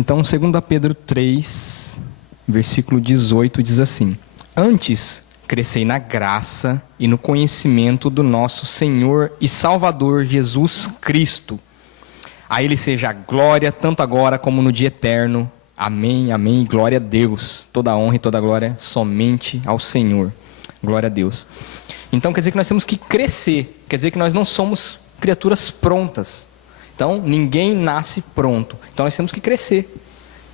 Então, 2 Pedro 3, versículo 18, diz assim: Antes, crescei na graça e no conhecimento do nosso Senhor e Salvador Jesus Cristo. A Ele seja a glória, tanto agora como no dia eterno. Amém, amém, glória a Deus. Toda a honra e toda a glória somente ao Senhor. Glória a Deus. Então quer dizer que nós temos que crescer. Quer dizer que nós não somos criaturas prontas. Então ninguém nasce pronto. Então nós temos que crescer.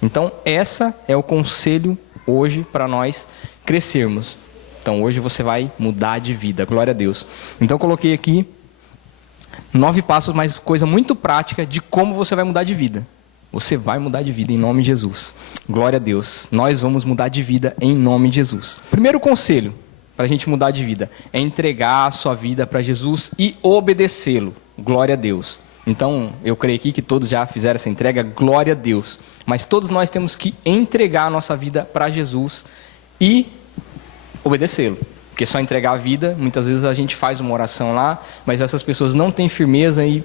Então essa é o conselho hoje para nós crescermos. Então hoje você vai mudar de vida. Glória a Deus. Então eu coloquei aqui 9 passos, mas coisa muito prática de como você vai mudar de vida. Você vai mudar de vida em nome de Jesus. Glória a Deus. Nós vamos mudar de vida em nome de Jesus. Primeiro conselho para a gente mudar de vida é entregar a sua vida para Jesus e obedecê-lo. Glória a Deus. Então, eu creio aqui que todos já fizeram essa entrega. Glória a Deus. Mas todos nós temos que entregar a nossa vida para Jesus e obedecê-lo. Porque só entregar a vida, muitas vezes a gente faz uma oração lá, mas essas pessoas não têm firmeza e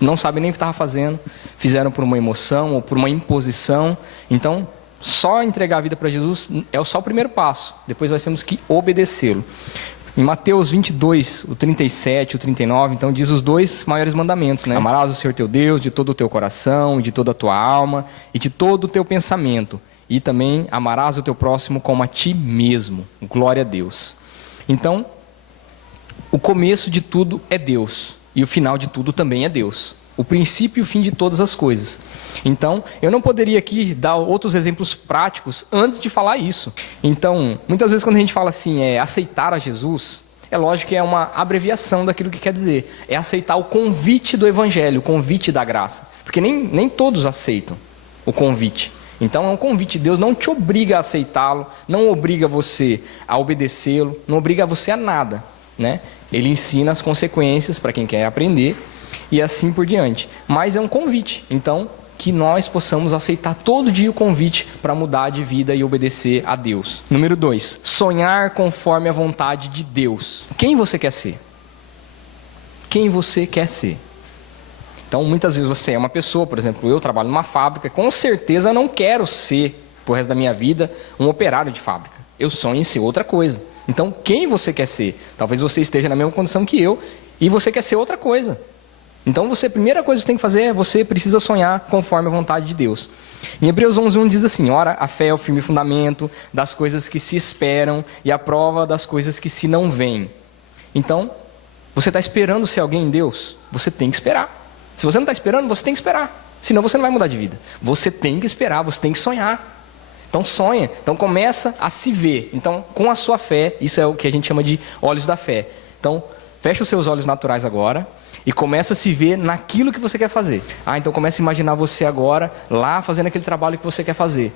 não sabem nem o que estava fazendo, fizeram por uma emoção ou por uma imposição. Então, só entregar a vida para Jesus é só o primeiro passo. Depois nós temos que obedecê-lo. Em Mateus 22, o 37, o 39, então diz os 2 maiores mandamentos, né? Amarás o Senhor teu Deus de todo o teu coração, de toda a tua alma e de todo o teu pensamento. E também amarás o teu próximo como a ti mesmo. Glória a Deus. Então, o começo de tudo é Deus. E o final de tudo também é Deus. O princípio e o fim de todas as coisas. Então, eu não poderia aqui dar outros exemplos práticos antes de falar isso. Então, muitas vezes quando a gente fala assim, aceitar a Jesus, é lógico que é uma abreviação daquilo que quer dizer. É aceitar o convite do Evangelho, o convite da graça. Porque nem todos aceitam o convite. Então é um convite. Deus não te obriga a aceitá-lo, não obriga você a obedecê-lo, não obriga você a nada, né? Ele ensina as consequências para quem quer aprender e assim por diante. Mas é um convite. Então, que nós possamos aceitar todo dia o convite para mudar de vida e obedecer a Deus. Número 2, sonhar conforme a vontade de Deus. Quem você quer ser? Quem você quer ser? Então, muitas vezes você é uma pessoa, por exemplo, eu trabalho numa fábrica, com certeza eu não quero ser, pro resto da minha vida, um operário de fábrica. Eu sonho em ser outra coisa. Então, quem você quer ser? Talvez você esteja na mesma condição que eu e você quer ser outra coisa. Então, a primeira coisa que você tem que fazer é você precisa sonhar conforme a vontade de Deus. Em Hebreus 11:1 diz assim: ora, a fé é o firme fundamento das coisas que se esperam e a prova das coisas que se não veem. Então, você está esperando ser alguém em Deus? Você tem que esperar. Se você não está esperando, você tem que esperar. Senão você não vai mudar de vida. Você tem que esperar, você tem que sonhar. Então sonha, então começa a se ver. Então, com a sua fé, isso é o que a gente chama de olhos da fé. Então, fecha os seus olhos naturais agora e começa a se ver naquilo que você quer fazer. Então começa a imaginar você agora lá fazendo aquele trabalho que você quer fazer.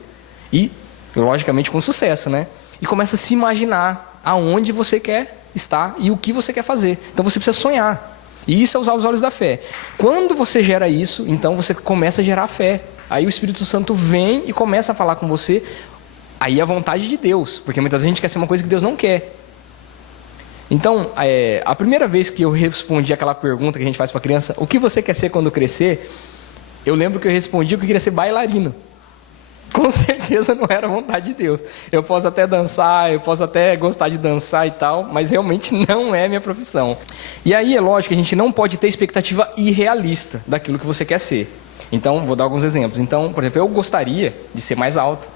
E, logicamente, com sucesso, né? E começa a se imaginar aonde você quer estar e o que você quer fazer. Então você precisa sonhar. E isso é usar os olhos da fé. Quando você gera isso, então você começa a gerar fé. Aí o Espírito Santo vem e começa a falar com você. Aí é a vontade de Deus. Porque muitas vezes a gente quer ser uma coisa que Deus não quer. Então, a primeira vez que eu respondi aquela pergunta que a gente faz para a criança, o que você quer ser quando crescer? Eu lembro que eu respondi que eu queria ser bailarino. Com certeza não era a vontade de Deus. Eu posso até dançar, eu posso até gostar de dançar e tal, mas realmente não é minha profissão. E aí é lógico que a gente não pode ter expectativa irrealista daquilo que você quer ser. Então, vou dar alguns exemplos. Então, por exemplo, eu gostaria de ser mais alto,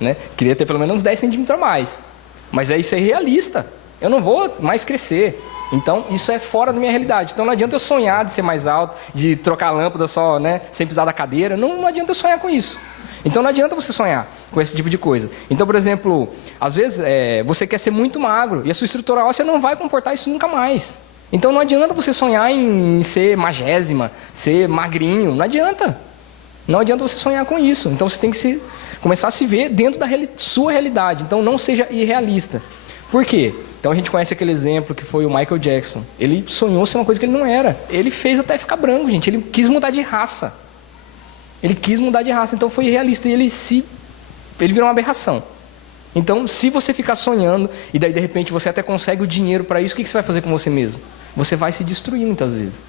né? Queria ter pelo menos uns 10 centímetros a mais. Mas isso é irrealista. Eu não vou mais crescer. Então, isso é fora da minha realidade. Então, não adianta eu sonhar de ser mais alto, de trocar a lâmpada só, né, sem precisar da cadeira. Não adianta eu sonhar com isso. Então não adianta você sonhar com esse tipo de coisa. Então, por exemplo, às vezes você quer ser muito magro e a sua estrutura óssea não vai comportar isso nunca mais. Então não adianta você sonhar em ser magésima, ser magrinho. Não adianta. Não adianta você sonhar com isso. Então você tem que começar a se ver dentro da sua realidade. Então não seja irrealista. Por quê? Então a gente conhece aquele exemplo que foi o Michael Jackson. Ele sonhou ser uma coisa que ele não era. Ele fez até ficar branco, gente. Ele quis mudar de raça. Ele quis mudar de raça, então foi irrealista e ele virou uma aberração. Então, se você ficar sonhando e daí de repente você até consegue o dinheiro para isso, o que você vai fazer com você mesmo? Você vai se destruir muitas vezes.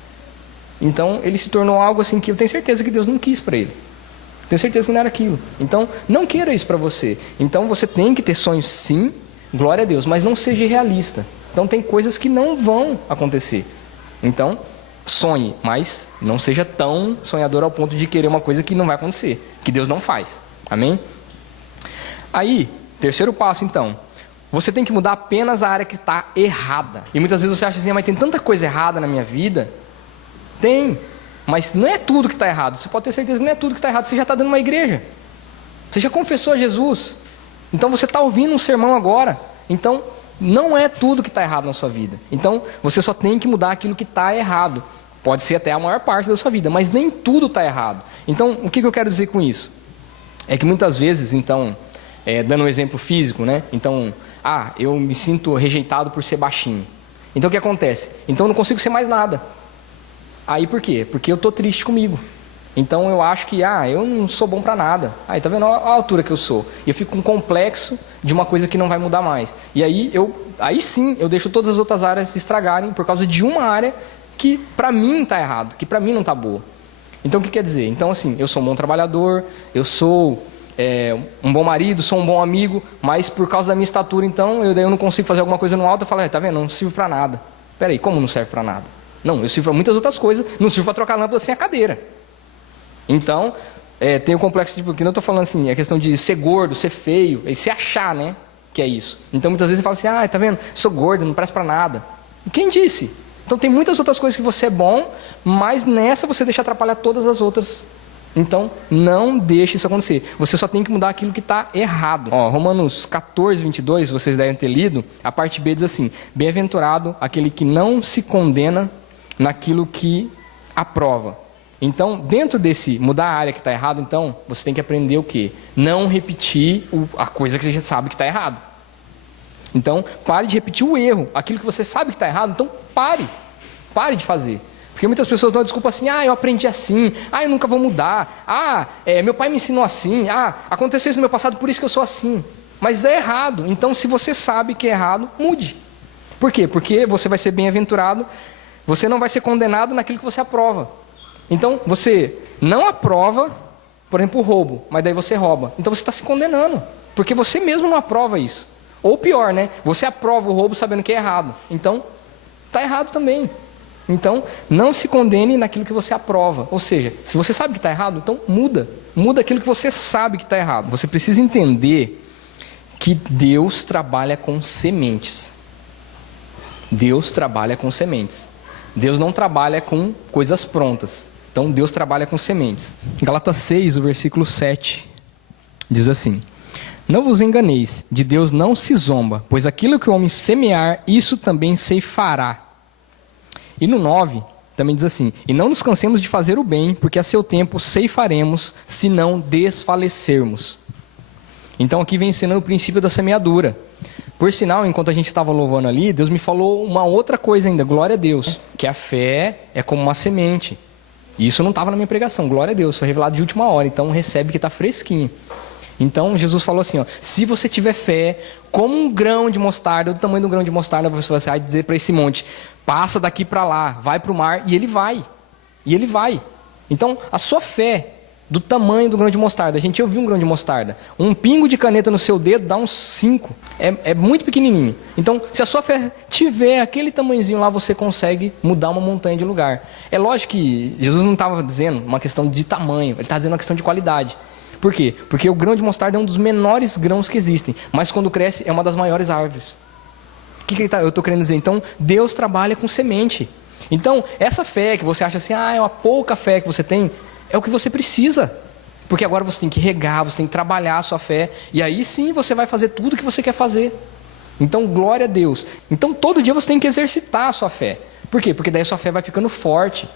Então, ele se tornou algo assim que eu tenho certeza que Deus não quis para ele. Tenho certeza que não era aquilo. Então, não queira isso para você. Então, você tem que ter sonhos sim, glória a Deus, mas não seja irrealista. Então, tem coisas que não vão acontecer. Então, sonhe, mas não seja tão sonhador ao ponto de querer uma coisa que não vai acontecer, que Deus não faz. Amém? Aí, terceiro passo então, você tem que mudar apenas a área que está errada. E muitas vezes você acha assim, mas tem tanta coisa errada na minha vida. Tem, mas não é tudo que está errado. Você pode ter certeza que não é tudo que está errado. Você já está dando uma igreja, você já confessou a Jesus, então você está ouvindo um sermão agora. Então não é tudo que está errado na sua vida. Então você só tem que mudar aquilo que está errado. Pode ser até a maior parte da sua vida, mas nem tudo está errado. Então o que eu quero dizer com isso? É que muitas vezes, então, dando um exemplo físico, né? Então, eu me sinto rejeitado por ser baixinho. Então o que acontece? Então eu não consigo ser mais nada. Aí por quê? Porque eu estou triste comigo. Então eu acho que eu não sou bom para nada. Aí tá vendo a altura que eu sou? E eu fico com um complexo de uma coisa que não vai mudar mais. E aí sim eu deixo todas as outras áreas estragarem por causa de uma área que para mim está errado, que para mim não está boa. Então o que quer dizer? Então assim, eu sou um bom trabalhador, eu sou um bom marido, sou um bom amigo, mas por causa da minha estatura, então eu não consigo fazer alguma coisa no alto. Eu falo, tá vendo? Não sirvo para nada. Peraí, como não serve para nada? Não, eu sirvo para muitas outras coisas, não sirvo para trocar lâmpada sem a cadeira. Então, tem o complexo de... Porque não estou falando assim, a questão de ser gordo, ser feio, e se achar, né, que é isso. Então, muitas vezes você fala assim, tá vendo? Sou gordo, não presta para nada. Quem disse? Então, tem muitas outras coisas que você é bom, mas nessa você deixa atrapalhar todas as outras. Então, não deixe isso acontecer. Você só tem que mudar aquilo que está errado. Romanos 14, 22, vocês devem ter lido, a parte B diz assim, bem-aventurado aquele que não se condena naquilo que aprova. Então, dentro desse mudar a área que está errado, então, você tem que aprender o quê? Não repetir a coisa que você já sabe que está errado. Então, pare de repetir o erro. Aquilo que você sabe que está errado, então pare. Pare de fazer. Porque muitas pessoas dão a desculpa assim, eu aprendi assim, eu nunca vou mudar, meu pai me ensinou assim, aconteceu isso no meu passado, por isso que eu sou assim. Mas é errado. Então, se você sabe que é errado, mude. Por quê? Porque você vai ser bem-aventurado, você não vai ser condenado naquilo que você aprova. Então, você não aprova, por exemplo, o roubo, mas daí você rouba. Então, você está se condenando, porque você mesmo não aprova isso. Ou pior, né? Você aprova o roubo sabendo que é errado. Então, está errado também. Então, não se condene naquilo que você aprova. Ou seja, se você sabe que está errado, então muda. Muda aquilo que você sabe que está errado. Você precisa entender que Deus trabalha com sementes. Deus trabalha com sementes. Deus não trabalha com coisas prontas. Então, Deus trabalha com sementes. Galatas 6, o versículo 7, diz assim: não vos enganeis, de Deus não se zomba, pois aquilo que o homem semear, isso também ceifará. E no 9, também diz assim: e não nos cansemos de fazer o bem, porque a seu tempo ceifaremos, se não desfalecermos. Então aqui vem ensinando o princípio da semeadura. Por sinal, enquanto a gente estava louvando ali, Deus me falou uma outra coisa ainda, glória a Deus, que a fé é como uma semente. E isso não estava na minha pregação, glória a Deus, foi revelado de última hora, então recebe que está fresquinho. Então Jesus falou assim, se você tiver fé, como um grão de mostarda, do tamanho do grão de mostarda, você vai dizer para esse monte, passa daqui para lá, vai para o mar, e ele vai. E ele vai. Então, a sua fé, do tamanho do grão de mostarda, a gente ouviu um grão de mostarda, um pingo de caneta no seu dedo dá uns 5, é muito pequenininho. Então, se a sua fé tiver aquele tamanhozinho lá, você consegue mudar uma montanha de lugar. É lógico que Jesus não estava dizendo uma questão de tamanho, ele estava dizendo uma questão de qualidade. Por quê? Porque o grão de mostarda é um dos menores grãos que existem, mas quando cresce é uma das maiores árvores. O que eu estou querendo dizer? Então, Deus trabalha com semente. Então, essa fé que você acha assim, é uma pouca fé que você tem, é o que você precisa. Porque agora você tem que regar, você tem que trabalhar a sua fé, e aí sim você vai fazer tudo o que você quer fazer. Então, glória a Deus. Então, todo dia você tem que exercitar a sua fé. Por quê? Porque daí a sua fé vai ficando forte,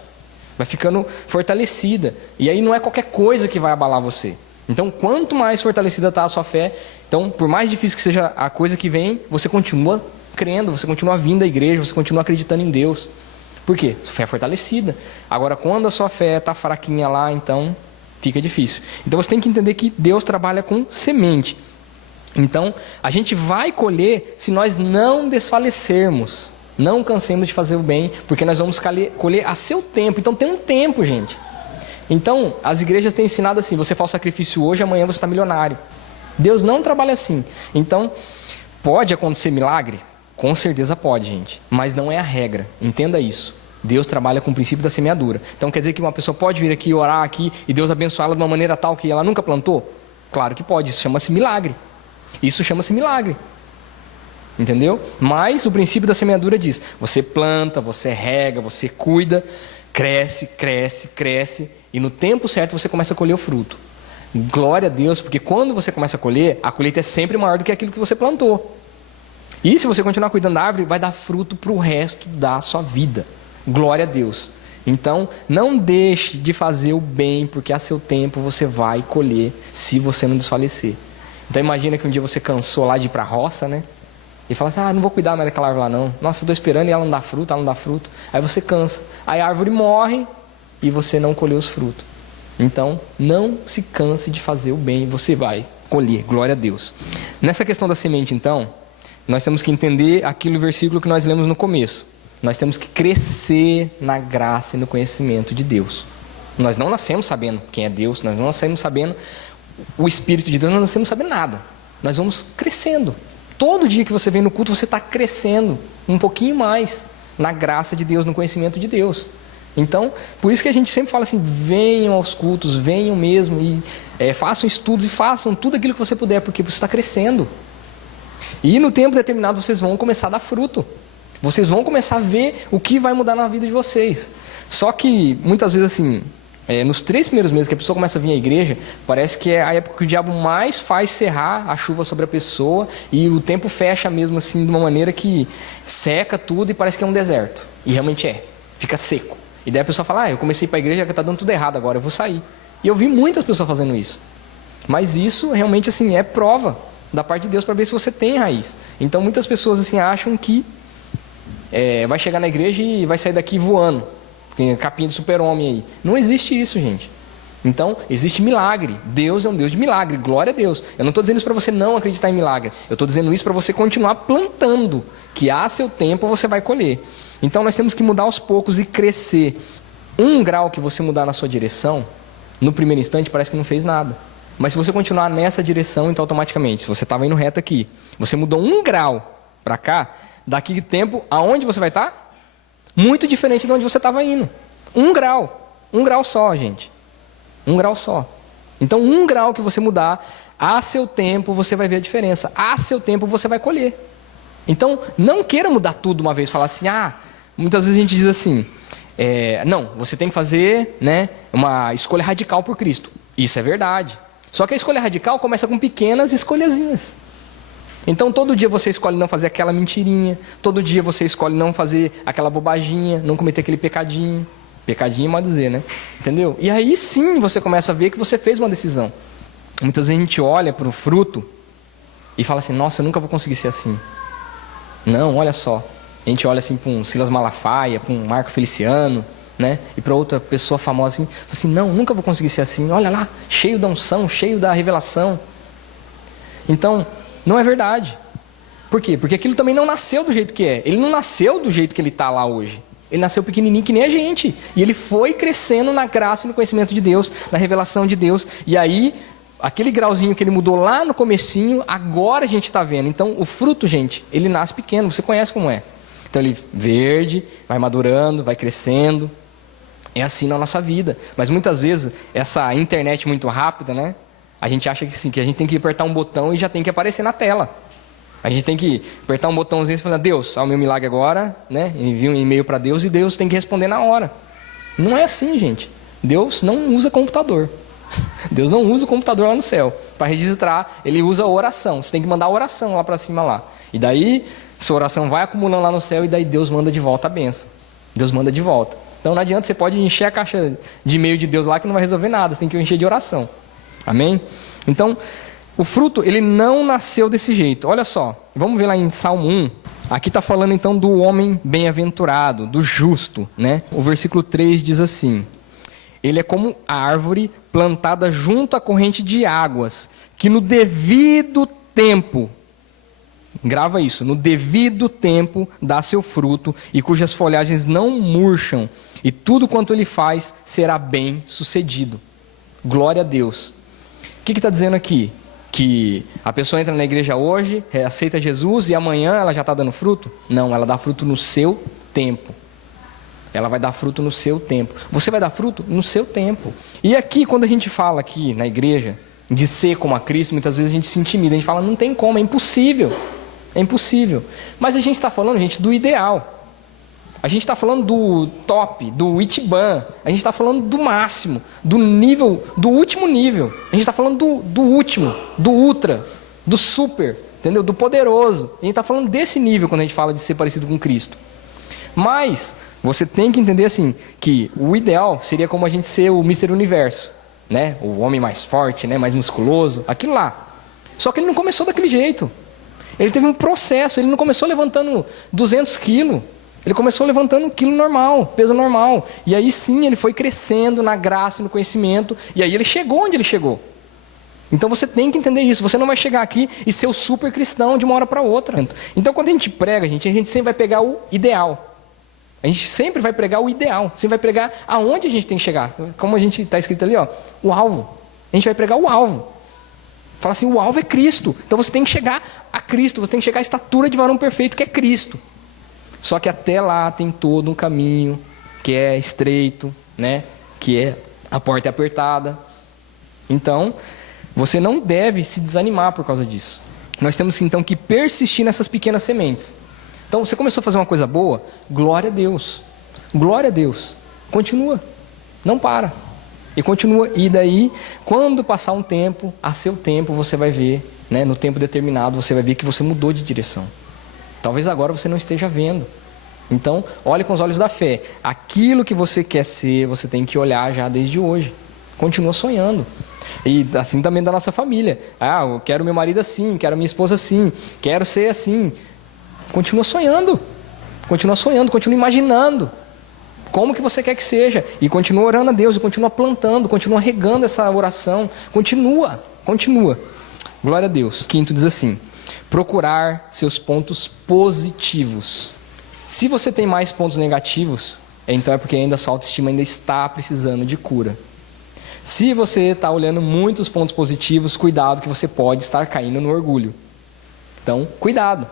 vai ficando fortalecida. E aí não é qualquer coisa que vai abalar você. Então, quanto mais fortalecida está a sua fé, então, por mais difícil que seja a coisa que vem, você continua crendo, você continua vindo à igreja, você continua acreditando em Deus. Por quê? Sua fé é fortalecida. Agora, quando a sua fé está fraquinha lá, então fica difícil. Então, você tem que entender que Deus trabalha com semente. Então, a gente vai colher se nós não desfalecermos. Não cansemos de fazer o bem, porque nós vamos colher a seu tempo. Então, tem um tempo, gente. Então, as igrejas têm ensinado assim, você faz o sacrifício hoje, amanhã você está milionário. Deus não trabalha assim. Então, pode acontecer milagre? Com certeza pode, gente. Mas não é a regra. Entenda isso. Deus trabalha com o princípio da semeadura. Então, quer dizer que uma pessoa pode vir aqui, orar aqui, e Deus abençoar ela de uma maneira tal que ela nunca plantou? Claro que pode. Isso chama-se milagre. Isso chama-se milagre. Entendeu? Mas o princípio da semeadura diz, você planta, você rega, você cuida, cresce, cresce, cresce, e no tempo certo você começa a colher o fruto. Glória a Deus, porque quando você começa a colheita é sempre maior do que aquilo que você plantou. E se você continuar cuidando da árvore, vai dar fruto para o resto da sua vida. Glória a Deus. Então, não deixe de fazer o bem, porque a seu tempo você vai colher, se você não desfalecer. Então imagina que um dia você cansou lá de ir para a roça, né? E fala assim, não vou cuidar mais daquela árvore lá não. Nossa, estou esperando e ela não dá fruto, ela não dá fruto. Aí você cansa. Aí a árvore morre e você não colheu os frutos. Então, não se canse de fazer o bem, você vai colher. Glória a Deus. Nessa questão da semente, então, nós temos que entender aquele versículo que nós lemos no começo. Nós temos que crescer na graça e no conhecimento de Deus. Nós não nascemos sabendo quem é Deus, nós não nascemos sabendo o Espírito de Deus, nós não nascemos sabendo nada. Nós vamos crescendo. Todo dia que você vem no culto, você está crescendo um pouquinho mais na graça de Deus, no conhecimento de Deus. Então, por isso que a gente sempre fala assim, venham aos cultos, venham mesmo, e façam estudos e façam tudo aquilo que você puder, porque você está crescendo. E no tempo determinado vocês vão começar a dar fruto. Vocês vão começar a ver o que vai mudar na vida de vocês. Só que, muitas vezes assim, nos 3 primeiros meses que a pessoa começa a vir à igreja, parece que é a época que o diabo mais faz cerrar a chuva sobre a pessoa, e o tempo fecha mesmo assim, de uma maneira que seca tudo e parece que é um deserto. E realmente fica seco. E daí a pessoa fala, eu comecei para a igreja, está dando tudo errado agora, eu vou sair. E eu vi muitas pessoas fazendo isso. Mas isso realmente assim, é prova da parte de Deus para ver se você tem raiz. Então muitas pessoas assim, acham que vai chegar na igreja e vai sair daqui voando. Capinha de super-homem aí. Não existe isso, gente. Então, existe milagre. Deus é um Deus de milagre. Glória a Deus. Eu não estou dizendo isso para você não acreditar em milagre. Eu estou dizendo isso para você continuar plantando. Que a seu tempo você vai colher. Então, nós temos que mudar aos poucos e crescer. 1 grau que você mudar na sua direção, no primeiro instante parece que não fez nada. Mas se você continuar nessa direção, então automaticamente, se você estava indo reto aqui, você mudou 1 grau para cá, daqui a tempo, aonde você vai estar? Muito diferente de onde você estava indo. 1 grau. 1 grau só, gente. 1 grau só. Então, 1 grau que você mudar, a seu tempo você vai ver a diferença. A seu tempo você vai colher. Então, não queira mudar tudo uma vez. Falar assim, muitas vezes a gente diz assim, não, você tem que fazer uma escolha radical por Cristo. Isso é verdade. Só que a escolha radical começa com pequenas escolhazinhas. Então, todo dia você escolhe não fazer aquela mentirinha. Todo dia você escolhe não fazer aquela bobaginha, não cometer aquele pecadinho. Pecadinho é mal dizer, né? Entendeu? E aí sim você começa a ver que você fez uma decisão. Muitas vezes a gente olha para o fruto e fala assim, nossa, eu nunca vou conseguir ser assim. Não, olha só. A gente olha assim para um Silas Malafaia, para um Marco Feliciano, né? E para outra pessoa famosa assim, fala assim, não, nunca vou conseguir ser assim. Olha lá, cheio da unção, cheio da revelação. Então, não é verdade. Por quê? Porque aquilo também não nasceu do jeito que é. Ele não nasceu do jeito que ele está lá hoje. Ele nasceu pequenininho que nem a gente. E ele foi crescendo na graça e no conhecimento de Deus, na revelação de Deus. E aí, aquele grauzinho que ele mudou lá no comecinho, agora a gente está vendo. Então, o fruto, gente, ele nasce pequeno. Você conhece como é. Então, ele verde, vai madurando, vai crescendo. É assim na nossa vida. Mas muitas vezes, essa internet muito rápida, né? A gente acha que sim, que a gente tem que apertar um botão e já tem que aparecer na tela. A gente tem que apertar um botãozinho e falar, Deus, o meu milagre agora, né? Envia um e-mail para Deus e Deus tem que responder na hora. Não é assim, gente. Deus não usa computador. Deus não usa o computador lá no céu. Para registrar, ele usa a oração. Você tem que mandar a oração lá para cima lá. E daí, essa oração vai acumulando lá no céu e daí Deus manda de volta a bênção. Deus manda de volta. Então não adianta, você pode encher a caixa de e-mail de Deus lá que não vai resolver nada. Você tem que encher de oração. Amém? Então, o fruto, ele não nasceu desse jeito. Olha só, vamos ver lá em Salmo 1. Aqui está falando então do homem bem-aventurado, do justo, né? O versículo 3 diz assim, ele é como a árvore plantada junto à corrente de águas, que no devido tempo grava isso, no devido tempo dá seu fruto, e cujas folhagens não murcham, e tudo quanto ele faz será bem sucedido. Glória a Deus. O que está dizendo aqui? Que a pessoa entra na igreja hoje, aceita Jesus, e amanhã ela já está dando fruto? Não, ela dá fruto no seu tempo. Ela vai dar fruto no seu tempo. Você vai dar fruto no seu tempo. E aqui, quando a gente fala aqui na igreja, de ser como a Cristo, muitas vezes a gente se intimida. A gente fala, não tem como, é impossível. É impossível. Mas a gente está falando, gente, do ideal. A gente está falando do top, do Ichiban. A gente está falando do máximo, do nível, do último nível. A gente está falando do último, do ultra, do super, entendeu? Do poderoso. A gente está falando desse nível quando a gente fala de ser parecido com Cristo. Mas você tem que entender assim, que o ideal seria como a gente ser o Mr. Universo, né? O homem mais forte, né? Mais musculoso, aquilo lá. Só que ele não começou daquele jeito. Ele teve um processo, ele não começou levantando 200 quilos. Ele começou levantando um quilo normal, peso normal. E aí sim ele foi crescendo na graça e no conhecimento. E aí ele chegou onde ele chegou. Então você tem que entender isso. Você não vai chegar aqui e ser o super cristão de uma hora para outra. Então quando a gente prega, a gente sempre vai pegar o ideal. A gente sempre vai pregar o ideal. Sempre vai pregar aonde a gente tem que chegar. Como a gente está escrito ali, ó, o alvo. A gente vai pregar o alvo. Fala assim, o alvo é Cristo. Então você tem que chegar a Cristo. Você tem que chegar à estatura de varão perfeito, que é Cristo. Só que até lá tem todo um caminho que é estreito, né? Que é a porta é apertada. Então, você não deve se desanimar por causa disso. Nós temos então que persistir nessas pequenas sementes. Então, você começou a fazer uma coisa boa, glória a Deus. Glória a Deus. Continua. Não para. E continua. E daí, quando passar um tempo, a seu tempo, você vai ver, né, no tempo determinado, você vai ver que você mudou de direção. Talvez agora você não esteja vendo. Então, olhe com os olhos da fé. Aquilo que você quer ser, você tem que olhar já desde hoje. Continua sonhando. E assim também da nossa família. Ah, eu quero meu marido assim, quero minha esposa assim, quero ser assim. Continua sonhando. Continua sonhando, continua imaginando como que você quer que seja. E continua orando a Deus, e continua plantando, continua regando essa oração. Continua. Glória a Deus. Quinto diz assim: procurar seus pontos positivos. Se você tem mais pontos negativos, então é porque ainda a sua autoestima ainda está precisando de cura. Se você está olhando muitos pontos positivos, cuidado que você pode estar caindo no orgulho. Então, cuidado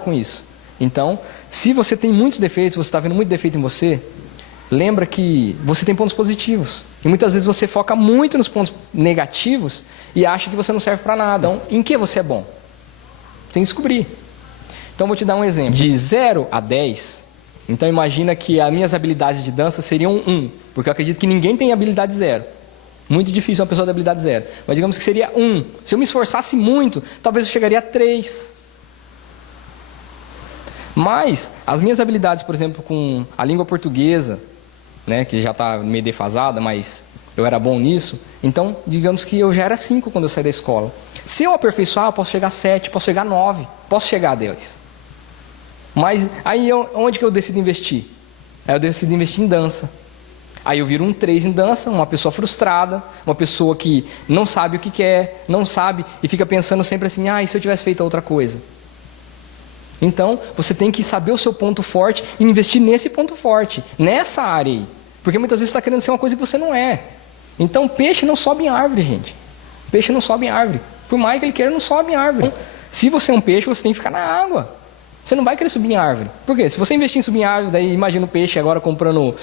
com isso. Então, se você tem muitos defeitos, você está vendo muito defeito em você, lembra que você tem pontos positivos. E muitas vezes você foca muito nos pontos negativos e acha que você não serve para nada. Então, em que você é bom? Tem que descobrir. Então, vou te dar um exemplo. De 0 a 10, então imagina que as minhas habilidades de dança seriam 1, porque eu acredito que ninguém tem habilidade 0. Muito difícil uma pessoa ter habilidade 0. Mas digamos que seria 1. Se eu me esforçasse muito, talvez eu chegaria a 3. Mas as minhas habilidades, por exemplo, com a língua portuguesa, né, que já está meio defasada, mas eu era bom nisso, então digamos que eu já era 5 quando eu saí da escola. Se eu aperfeiçoar, eu posso chegar a 7, posso chegar a 9, posso chegar a 10. Mas aí onde que eu decido investir? Aí eu decido investir em dança. Aí eu viro um 3 em dança, uma pessoa frustrada, uma pessoa que não sabe o que quer, não sabe e fica pensando sempre assim, e se eu tivesse feito outra coisa? Então, você tem que saber o seu ponto forte e investir nesse ponto forte, nessa área aí. Porque muitas vezes você está querendo ser uma coisa que você não é. Então, peixe não sobe em árvore, gente. Peixe não sobe em árvore. Por mais que ele queira, não sobe em árvore. Então, se você é um peixe, você tem que ficar na água. Você não vai querer subir em árvore. Por quê? Se você investir em subir em árvore, daí imagina o peixe agora comprando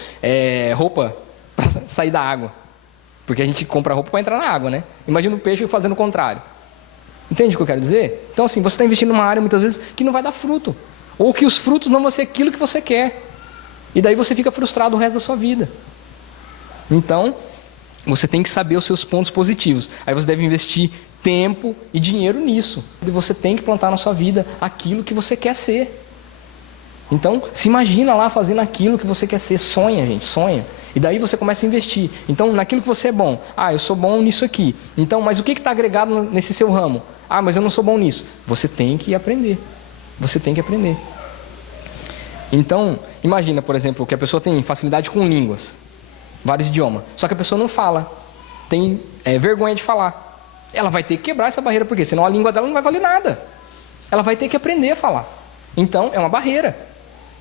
roupa para sair da água. Porque a gente compra roupa para entrar na água, né? Imagina o peixe fazendo o contrário. Entende o que eu quero dizer? Então assim, você está investindo numa área muitas vezes que não vai dar fruto. Ou que os frutos não vão ser aquilo que você quer. E daí você fica frustrado o resto da sua vida. Então, você tem que saber os seus pontos positivos. Aí você deve investir tempo e dinheiro nisso. E você tem que plantar na sua vida aquilo que você quer ser. Então, se imagina lá fazendo aquilo que você quer ser. Sonha, gente, sonha. E daí você começa a investir. Então, naquilo que você é bom. Eu sou bom nisso aqui. Então, mas o que está agregado nesse seu ramo? Mas eu não sou bom nisso. Você tem que aprender. Você tem que aprender. Então, imagina, por exemplo, que a pessoa tem facilidade com línguas. Vários idiomas. Só que a pessoa não fala. Tem vergonha de falar. Ela vai ter que quebrar essa barreira. Por quê? Senão a língua dela não vai valer nada. ela vai ter que aprender a falar. Então, é uma barreira.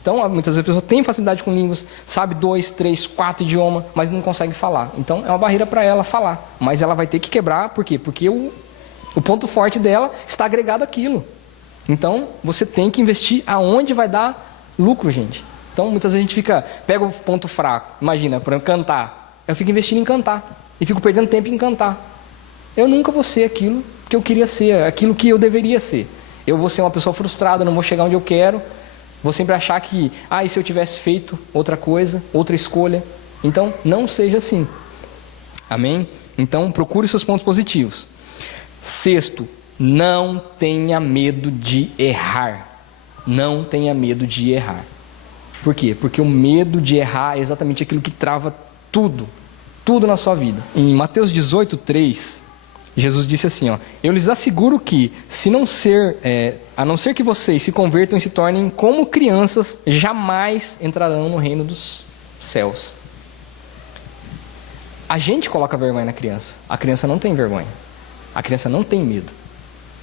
Então, muitas vezes a pessoa tem facilidade com línguas, sabe 2, 3, 4 idiomas, mas não consegue falar. Então, é uma barreira para ela falar. Mas ela vai ter que quebrar, por quê? Porque o ponto forte dela está agregado àquilo. Então, você tem que investir aonde vai dar lucro, gente. Então, muitas vezes a gente pega o ponto fraco. Imagina, para cantar. Eu fico investindo em cantar. E fico perdendo tempo em cantar. Eu nunca vou ser aquilo que eu queria ser, aquilo que eu deveria ser. Eu vou ser uma pessoa frustrada, não vou chegar onde eu quero. Vou sempre achar que, e se eu tivesse feito outra coisa, outra escolha? Então, não seja assim. Amém? Então, procure seus pontos positivos. Sexto, não tenha medo de errar. Não tenha medo de errar. Por quê? Porque o medo de errar é exatamente aquilo que trava tudo na sua vida. Em Mateus 18:3, Jesus disse assim, eu lhes asseguro que, a não ser que vocês se convertam e se tornem como crianças, jamais entrarão no reino dos céus. A gente coloca vergonha na criança. A criança não tem vergonha. A criança não tem medo.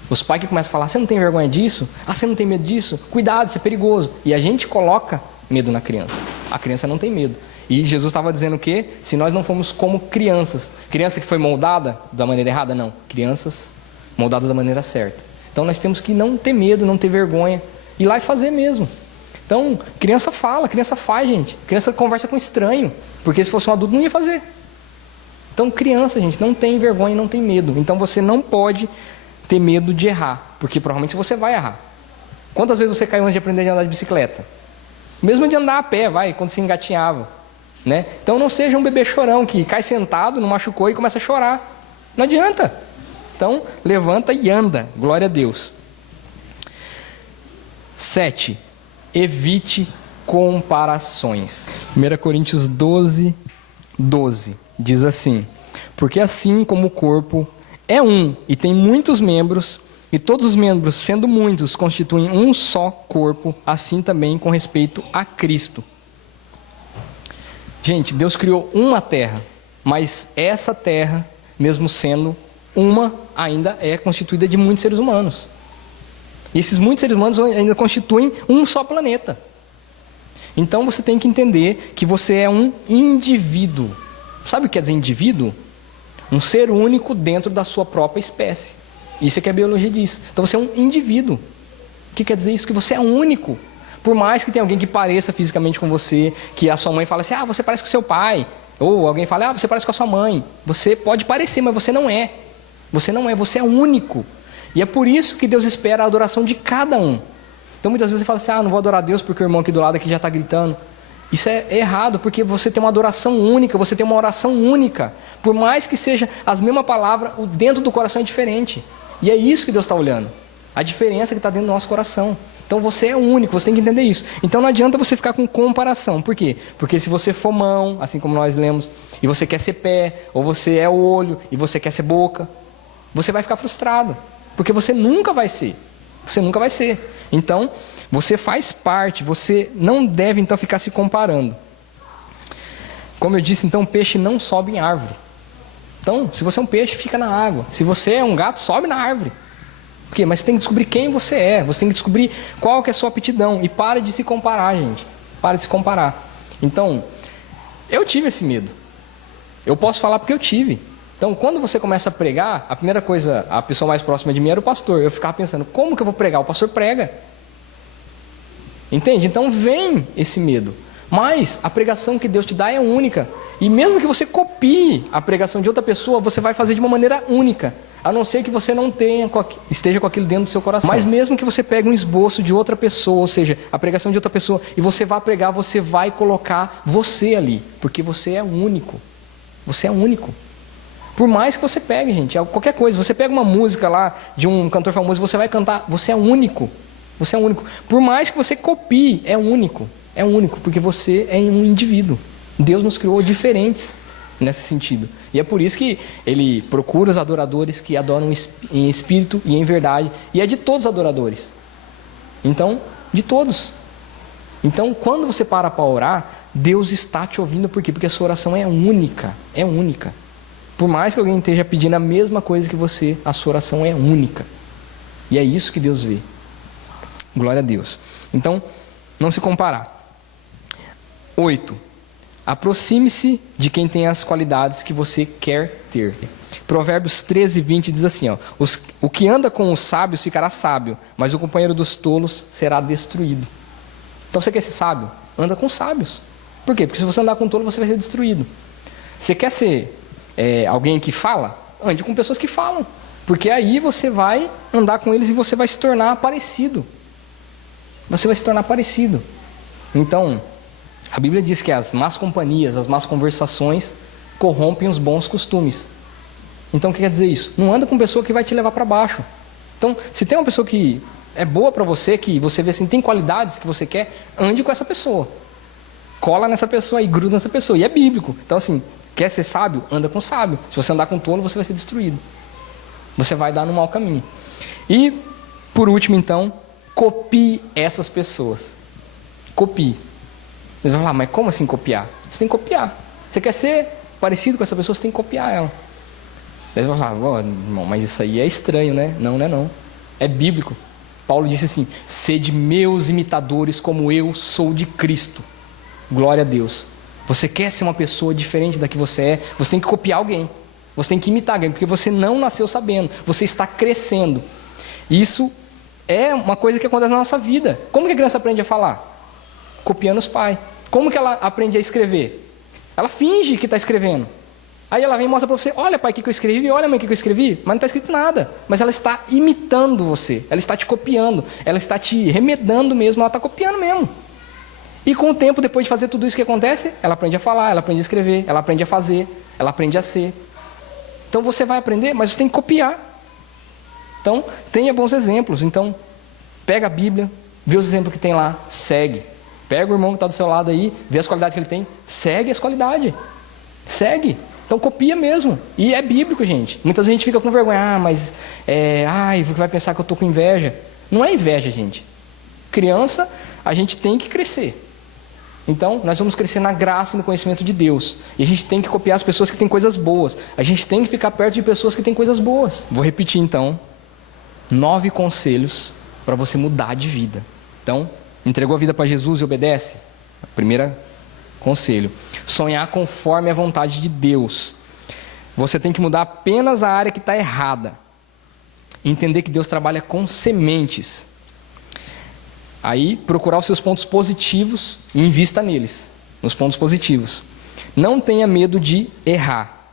Os pais que começam a falar, você não tem vergonha disso? Você não tem medo disso? Cuidado, isso é perigoso. E a gente coloca medo na criança. A criança não tem medo. E Jesus estava dizendo o quê? Se nós não formos como crianças. Criança que foi moldada da maneira errada? Não. Crianças moldadas da maneira certa. Então nós temos que não ter medo, não ter vergonha. Ir lá e fazer mesmo. Então, criança fala, criança faz, gente. Criança conversa com estranho. Porque se fosse um adulto não ia fazer. Então criança, gente, não tem vergonha e não tem medo. Então você não pode ter medo de errar. Porque provavelmente você vai errar. Quantas vezes você caiu antes de aprender a andar de bicicleta? Mesmo de andar a pé, quando você engatinhava. Né? Então não seja um bebê chorão que cai sentado, não machucou e começa a chorar. Não adianta. Então levanta e anda. Glória a Deus. 7. Evite comparações. 1 Coríntios 12:12 diz assim: porque assim como o corpo é um e tem muitos membros, e todos os membros, sendo muitos, constituem um só corpo, assim também com respeito a Cristo. Gente, Deus criou uma terra, mas essa terra, mesmo sendo uma, ainda é constituída de muitos seres humanos. E esses muitos seres humanos ainda constituem um só planeta. Então você tem que entender que você é um indivíduo. Sabe o que quer dizer indivíduo? Um ser único dentro da sua própria espécie. Isso é que a biologia diz. Então você é um indivíduo. O que quer dizer isso? Que você é único. Por mais que tenha alguém que pareça fisicamente com você, que a sua mãe fala assim, você parece com seu pai. Ou alguém fala, você parece com a sua mãe. Você pode parecer, mas você não é. Você não é, você é único. E é por isso que Deus espera a adoração de cada um. Então muitas vezes você fala assim, não vou adorar Deus porque o irmão aqui do lado aqui já está gritando. Isso é errado, porque você tem uma adoração única, você tem uma oração única. Por mais que seja as mesmas palavras, o dentro do coração é diferente. E é isso que Deus está olhando. A diferença que está dentro do nosso coração. Então você é único, você tem que entender isso. Então não adianta você ficar com comparação. Por quê? Porque se você for mão, assim como nós lemos, e você quer ser pé, ou você é o olho, e você quer ser boca, você vai ficar frustrado. Porque você nunca vai ser. Você nunca vai ser. Então, você faz parte, você não deve então ficar se comparando. Como eu disse, então, peixe não sobe em árvore. Então, se você é um peixe, fica na água. Se você é um gato, sobe na árvore. Por quê? Mas você tem que descobrir quem você é. Você tem que descobrir qual que é a sua aptidão. E para de se comparar, gente. Para de se comparar. Então, eu tive esse medo. Eu posso falar porque eu tive. Então, quando você começa a pregar, a primeira coisa, a pessoa mais próxima de mim era o pastor. Eu ficava pensando, como que eu vou pregar? O pastor prega. Entende? Então vem esse medo. Mas a pregação que Deus te dá é única. E mesmo que você copie a pregação de outra pessoa, você vai fazer de uma maneira única. A não ser que você não esteja com aquilo dentro do seu coração. Mas mesmo que você pegue um esboço de outra pessoa, ou seja, a pregação de outra pessoa, e você vai pregar, você vai colocar você ali. Porque você é único. Você é único. Por mais que você pegue, gente, qualquer coisa. Você pega uma música lá de um cantor famoso, você vai cantar, você é único. Você é único. Por mais que você copie, é único. É único, porque você é um indivíduo. Deus nos criou diferentes nesse sentido. E é por isso que Ele procura os adoradores que adoram em espírito e em verdade. E é de todos os adoradores. Então, de todos. Então, quando você para orar, Deus está te ouvindo. Por quê? Porque a sua oração é única. É única. Por mais que alguém esteja pedindo a mesma coisa que você, a sua oração é única. E é isso que Deus vê. Glória a Deus. Então, não se comparar. 8. Aproxime-se de quem tem as qualidades que você quer ter. Provérbios 13, 20 diz assim, ó, o que anda com os sábios ficará sábio, mas o companheiro dos tolos será destruído. Então você quer ser sábio? Anda com sábios. Por quê? Porque se você andar com tolo, você vai ser destruído. Você quer ser alguém que fala? Ande com pessoas que falam. Porque aí você vai andar com eles e você vai se tornar parecido. Você vai se tornar parecido. Então, a Bíblia diz que as más companhias, as más conversações corrompem os bons costumes. Então, o que quer dizer isso? Não anda com pessoa que vai te levar para baixo. Então, se tem uma pessoa que é boa para você, que você vê assim, tem qualidades que você quer, ande com essa pessoa. Cola nessa pessoa e gruda nessa pessoa. E é bíblico. Então, assim, quer ser sábio? Anda com sábio. Se você andar com tolo, você vai ser destruído. Você vai dar no mau caminho. E, por último, então, copie essas pessoas. Copie. Você vai falar, mas como assim copiar? Você tem que copiar. Você quer ser parecido com essa pessoa, você tem que copiar ela. Aí você vai falar, oh, irmão, mas isso aí é estranho, né? Não, não é não. É bíblico. Paulo disse assim, sede meus imitadores como eu sou de Cristo. Glória a Deus. Você quer ser uma pessoa diferente da que você é, você tem que copiar alguém. Você tem que imitar alguém, porque você não nasceu sabendo. Você está crescendo. Isso é uma coisa que acontece na nossa vida. Como que a criança aprende a falar? Copiando os pais. Como que ela aprende a escrever? Ela finge que está escrevendo. Aí ela vem e mostra para você, olha pai, o que eu escrevi, olha mãe, o que eu escrevi. Mas não está escrito nada. Mas ela está imitando você. Ela está te copiando. Ela está te remedando mesmo. Ela está copiando mesmo. E com o tempo, depois de fazer tudo isso que acontece, ela aprende a falar, ela aprende a escrever, ela aprende a fazer, ela aprende a ser. Então você vai aprender, mas você tem que copiar. Então, tenha bons exemplos. Então, pega a Bíblia, vê os exemplos que tem lá, segue. Pega o irmão que está do seu lado aí, vê as qualidades que ele tem, segue as qualidades. Segue. Então, copia mesmo. E é bíblico, gente. Muita gente fica com vergonha. Mas, vai pensar que eu estou com inveja. Não é inveja, gente. Criança, a gente tem que crescer. Então, nós vamos crescer na graça e no conhecimento de Deus. E a gente tem que copiar as pessoas que têm coisas boas. A gente tem que ficar perto de pessoas que têm coisas boas. Vou repetir, então, 9 conselhos para você mudar de vida. Então, entregou a vida para Jesus e obedece? Primeiro conselho. Sonhar conforme a vontade de Deus. Você tem que mudar apenas a área que está errada. Entender que Deus trabalha com sementes. Aí, procurar os seus pontos positivos e invista neles, nos pontos positivos. Não tenha medo de errar.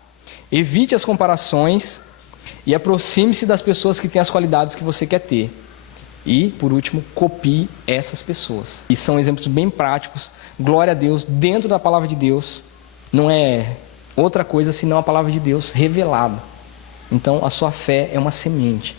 Evite as comparações e aproxime-se das pessoas que têm as qualidades que você quer ter. E, por último, copie essas pessoas. E são exemplos bem práticos. Glória a Deus, dentro da palavra de Deus. Não é outra coisa senão a palavra de Deus revelada. Então, a sua fé é uma semente.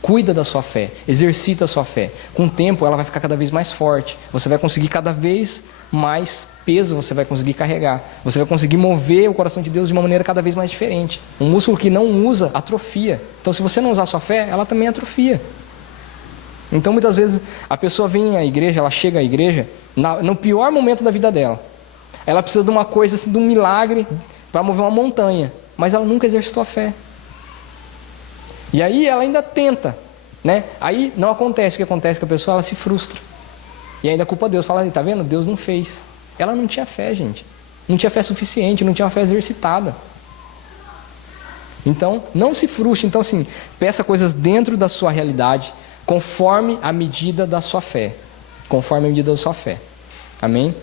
Cuida da sua fé, exercita a sua fé. Com o tempo ela vai ficar cada vez mais forte. Você vai conseguir cada vez mais peso, você vai conseguir carregar. Você vai conseguir mover o coração de Deus de uma maneira cada vez mais diferente. Um músculo que não usa, atrofia. Então se você não usar a sua fé, ela também atrofia. Então muitas vezes a pessoa vem à igreja, ela chega à igreja no pior momento da vida dela. Ela precisa de uma coisa assim, de um milagre para mover uma montanha. Mas ela nunca exercitou a fé. E aí ela ainda tenta, né? Aí não acontece. O que acontece com a pessoa? Ela se frustra. E ainda culpa Deus. Fala, tá vendo? Deus não fez. Ela não tinha fé, gente. Não tinha fé suficiente, não tinha uma fé exercitada. Então, não se frustre. Então, assim, peça coisas dentro da sua realidade, conforme a medida da sua fé. Conforme a medida da sua fé. Amém?